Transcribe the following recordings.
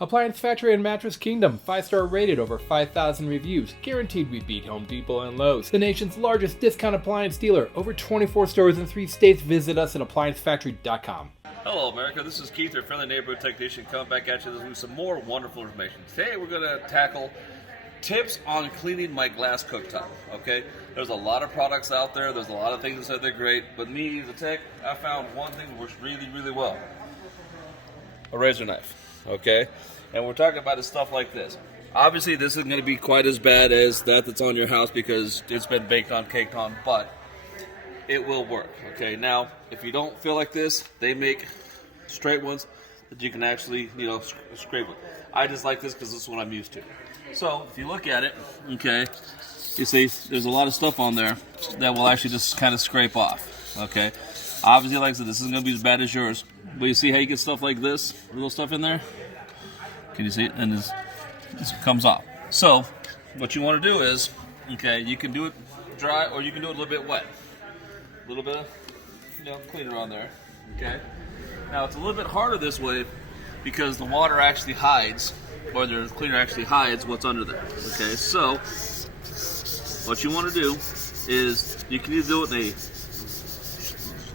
Appliance Factory and Mattress Kingdom, 5-star rated, over 5,000 reviews, guaranteed we beat Home Depot and Lowe's. The nation's largest discount appliance dealer, over 24 stores in 3 states. Visit us at ApplianceFactory.com. Hello America, this is Keith, your friendly neighborhood technician, coming back at you with some more wonderful information. Today we're going to tackle tips on cleaning my glass cooktop, okay? There's a lot of products out there, there's a lot of things that say they're great, but me as a tech, I found one thing that works really, really well. A razor knife. Okay, and we're talking about stuff like this. Obviously, this isn't going to be quite as bad as that's on your house because it's been baked on, caked on, but it will work. Okay, now if you don't feel like this, they make straight ones that you can actually, scrape with. I just like this because this is what I'm used to. So if you look at it, okay, you see there's a lot of stuff on there that will actually just kind of scrape off. Okay, obviously, like I said, this isn't going to be as bad as yours. But you see how you get stuff like this, little stuff in there? Can you see it? And this comes off. So, what you want to do is, okay, you can do it dry or you can do it a little bit wet. A little bit of, cleaner on there, okay? Now, it's a little bit harder this way because the water actually hides, or the cleaner actually hides what's under there, okay? So, what you want to do is, you can either do it in a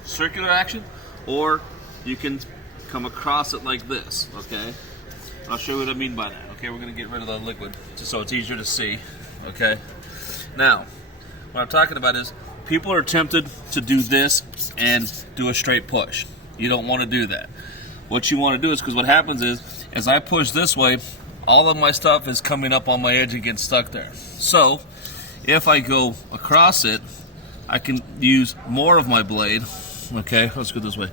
circular action, or you can come across it like this, okay? I'll show you what I mean by that, okay? We're gonna get rid of the liquid just so it's easier to see, okay? Now, what I'm talking about is people are tempted to do this and do a straight push. You don't wanna do that. What you wanna do is, because what happens is, as I push this way, all of my stuff is coming up on my edge and getting stuck there. So, if I go across it, I can use more of my blade, okay? Let's go this way.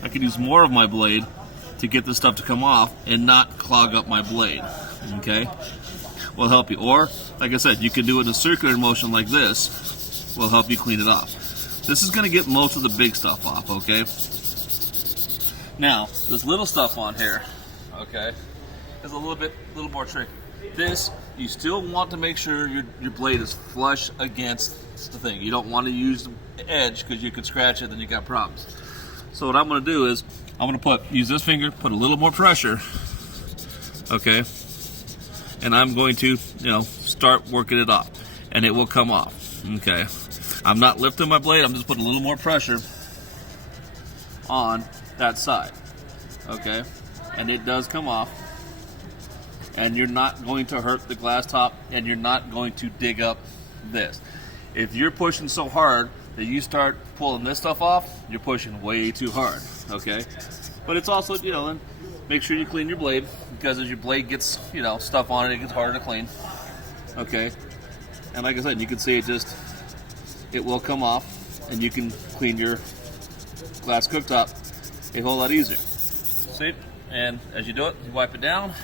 I can use more of my blade to get this stuff to come off and not clog up my blade, okay? Will help you. Or, like I said, you can do it in a circular motion like this. Will help you clean it off. This is going to get most of the big stuff off, okay? Now, this little stuff on here, okay, is a little more tricky. This, you still want to make sure your blade is flush against the thing. You don't want to use the edge because you could scratch it and you got problems. So what I'm going to do is, I'm going to use this finger, put a little more pressure, okay, and I'm going to, start working it off, and it will come off, okay. I'm not lifting my blade, I'm just putting a little more pressure on that side, okay, and it does come off, and you're not going to hurt the glass top, and you're not going to dig up this. If you're pushing so hard that you start pulling this stuff off, you're pushing way too hard, okay? But it's also, then make sure you clean your blade, because as your blade gets, stuff on it, it gets harder to clean, okay? And like I said, you can see it will come off, and you can clean your glass cooktop a whole lot easier. See? And as you do it, you wipe it down,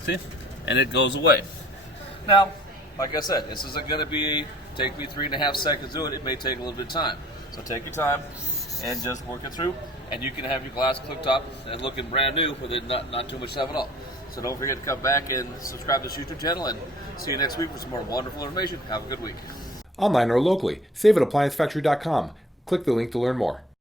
see? And it goes away. Now, like I said, this isn't going to take me 3.5 seconds to do it. It may take a little bit of time. So take your time and just work it through, and you can have your glass cooktop and looking brand new with it not too much stuff at all. So don't forget to come back and subscribe to this YouTube channel, and see you next week with some more wonderful information. Have a good week. Online or locally, save at ApplianceFactory.com. Click the link to learn more.